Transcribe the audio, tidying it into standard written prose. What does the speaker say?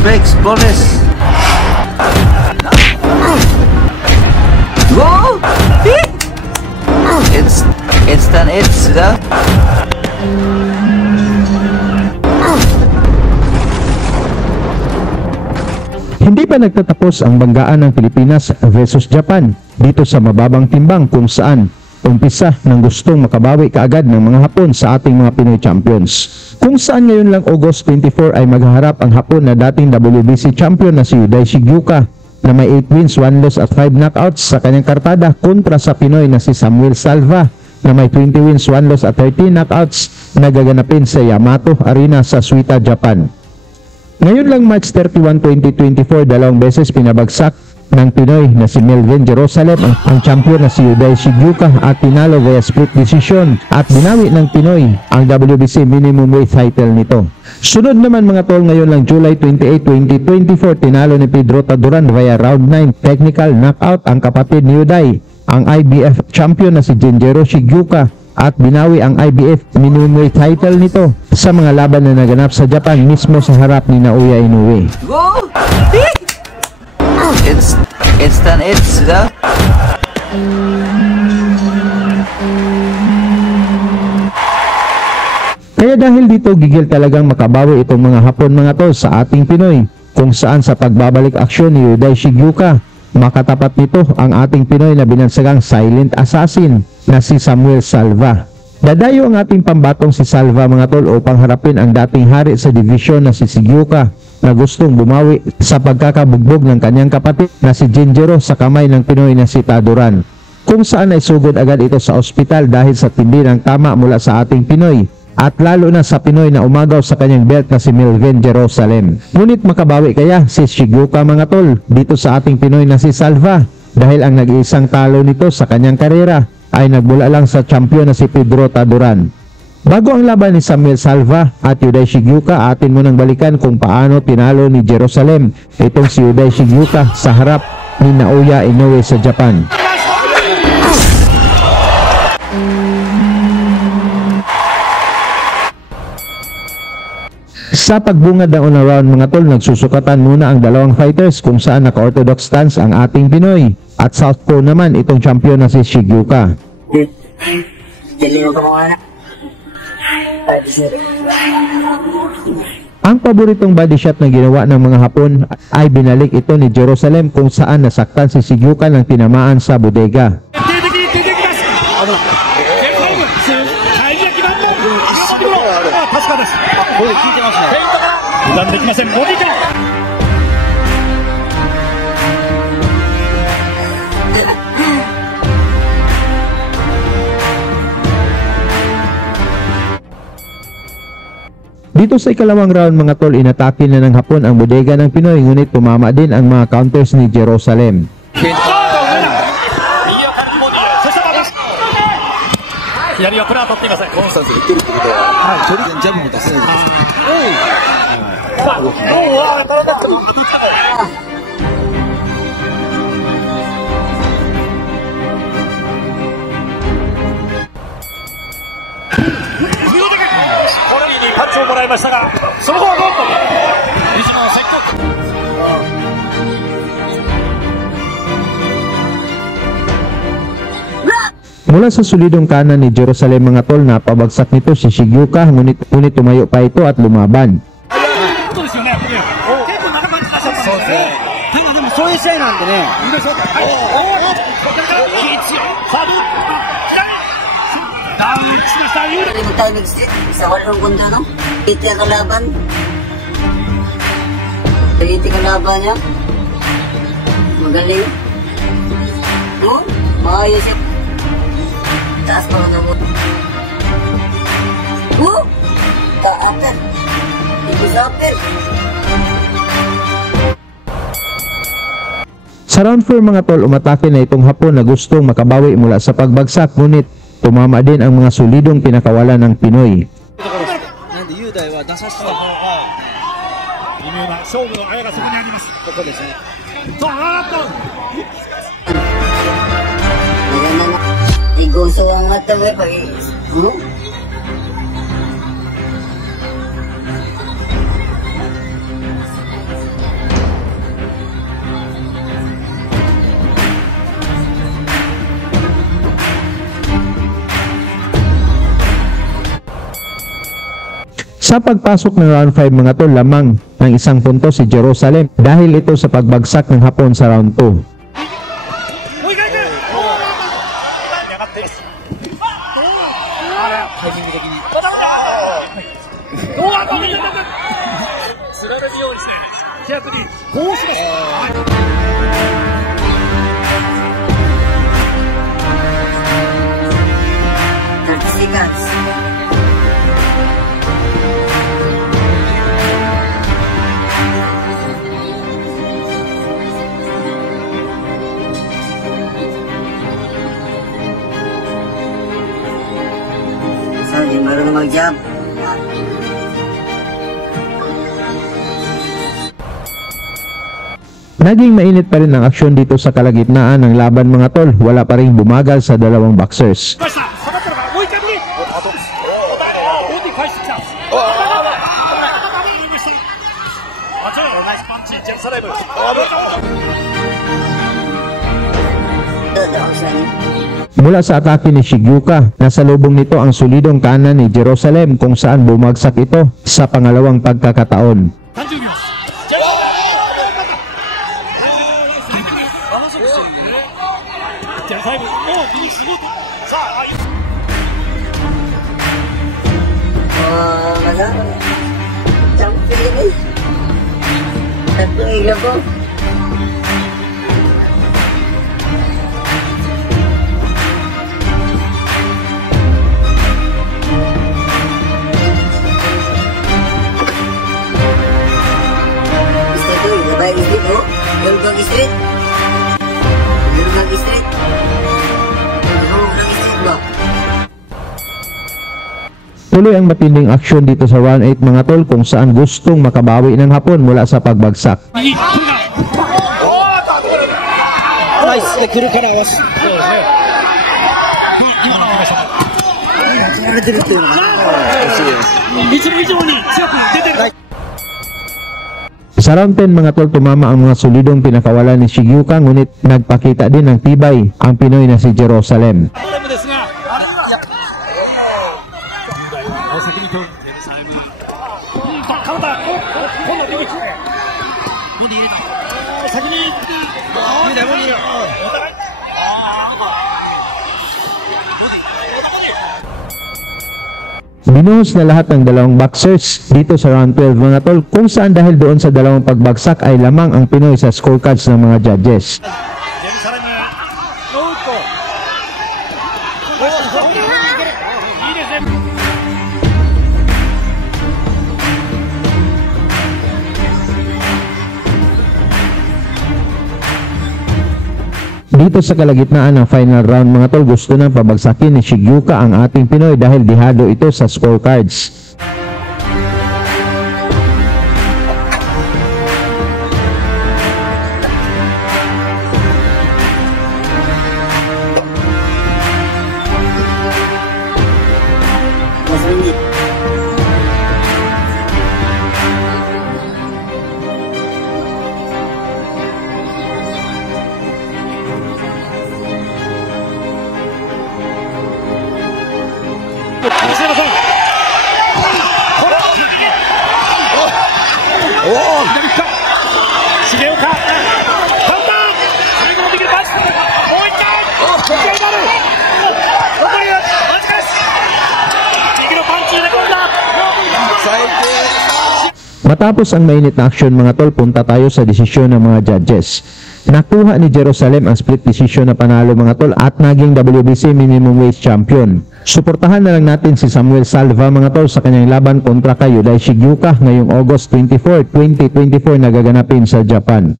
breaks, bonus. Whoa! It's instant hits, diba? Hindi pa nagtatapos ang banggaan ng Pilipinas versus Japan dito sa mababang timbang kung saan umpisa ng gustong makabawi kaagad ng mga Hapon sa ating mga Pinoy champions. Kung saan ngayon lang August 24 ay maghaharap ang Hapon na dating WBC champion na si Yuday Shigyuka na may 8 wins, 1 loss at 5 knockouts sa kanyang kartada kontra sa Pinoy na si Samuel Salva na may 20 wins, 1 loss at 13 knockouts na gaganapin sa Yamato Arena sa Suita, Japan. Ngayon lang March 31, 2024, dalawang beses pinabagsak ng Pinoy na si Melvin Jerusalem ang champion na si Yuday Shigyuka at tinalo via split decision at binawi ng Pinoy ang WBC minimum weight title nito. Sunod naman mga tol, ngayon lang July 28, 2024, tinalo ni Pedro Taduran via round 9 technical knockout ang kapatid ni Yuday, ang IBF champion na si Genjiro Shigyuka, at binawi ang IBF minimum weight title nito sa mga laban na naganap sa Japan mismo sa harap ni Naoya Inoue. Whoa! It's instant hits, diba? Kaya dahil dito gigil talagang makabawi itong mga Hapon mga tol sa ating Pinoy, kung saan sa pagbabalik aksyon ni Yuday Shigyuka, makatapat nito ang ating Pinoy na binansagang silent assassin na si Samuel Salva. Dadayo ang ating pambatong si Salva mga tol upang harapin ang dating hari sa division na si Shigyuka na gustong bumawi sa pagkakabugbog ng kanyang kapatid na si Genjiro sa kamay ng Pinoy na si Taduran, kung saan ay sugod agad ito sa ospital dahil sa tindi ng tama mula sa ating Pinoy at lalo na sa Pinoy na umagaw sa kanyang belt na si Melvin Jerusalem. Ngunit makabawi kaya si Shigyuka mga tol dito sa ating Pinoy na si Salva dahil ang nag-iisang talo nito sa kanyang karera ay nagbula lang sa champion na si Pedro Taduran. Bago ang laban ni Samuel Salva at Yuday Shigyuka, atin munang balikan kung paano tinalo ni Jerusalem itong si Yuday Shigyuka sa harap ni Naoya Inoue sa Japan. Sa pagbungad ng unang round mga tol, nagsusukatan muna ang dalawang fighters kung saan naka-orthodox stance ang ating Pinoy at southpaw naman itong champion na si Shigyuka. Ang paboritong body shot na ginawa ng mga Hapon ay binalik ito ni Jerusalem kung saan nasaktan si Shigyuka ng tinamaan sa bodega. Dito sa ikalawang round mga tol, inatake na ng Hapon ang bodega ng Pinoy, ngunit tumama din ang mga counters ni Jerusalem. Mula sa solidong kanan ni Jerusalem mga tol, napabagsak nito si Shigyuka, ngunit tumayo pa ito at lumaban. Magaling. Maayos siya. Taas pa na mo. Taatan. Hindi sapir. Sa round 4 mga tol, umatake na itong Hapon na gustong makabawi mula sa pagbagsak, ngunit tumama din ang mga solidong pinakawalan ng Pinoy. Gusto ang mata mo pa Sa pagpasok ng round 5 mga tol, lamang ng isang punto si Jerusalem dahil ito sa pagbagsak ng Hapon sa round 2. Hindi marunong mag-jump. Naging mainit pa rin ang aksyon dito sa kalagitnaan ng laban mga tol. Wala pa rin bumagal sa dalawang boxers. Mula sa atake ni Shigyuka, nasa lubong nito ang solidong kanan ni Jerusalem kung saan bumagsak ito sa pangalawang pagkakataon. Tuloy ang matinding aksyon dito sa round 8 mga tol kung saan gustong makabawi ng Hapon mula sa pagbagsak. Sa round 10 mga tol, tumama ang mga solidong pinakawalan ni Shigyuka, ngunit nagpakita din ng tibay ang Pinoy na si Jerusalem. Binuhos na lahat ng dalawang boxers dito sa round 12 mga tol, kung saan dahil doon sa dalawang pagbagsak ay lamang ang Pinoy sa scorecards ng mga judges. Dito sa kalagitnaan ng final round mga tol, gusto nang pabagsakin ni Shigyuka ang ating Pinoy dahil dihado ito sa scorecards. Matapos ang mainit na aksyon mga tol, punta tayo sa desisyon ng mga judges. Nakuha ni Jerusalem ang split decision na panalo mga tol at naging WBC minimum weight champion. Suportahan na lang natin si Samuel Salva mga tol sa kanyang laban kontra kay Yudai Shigyuka ngayong August 24, 2024 na gaganapin sa Japan.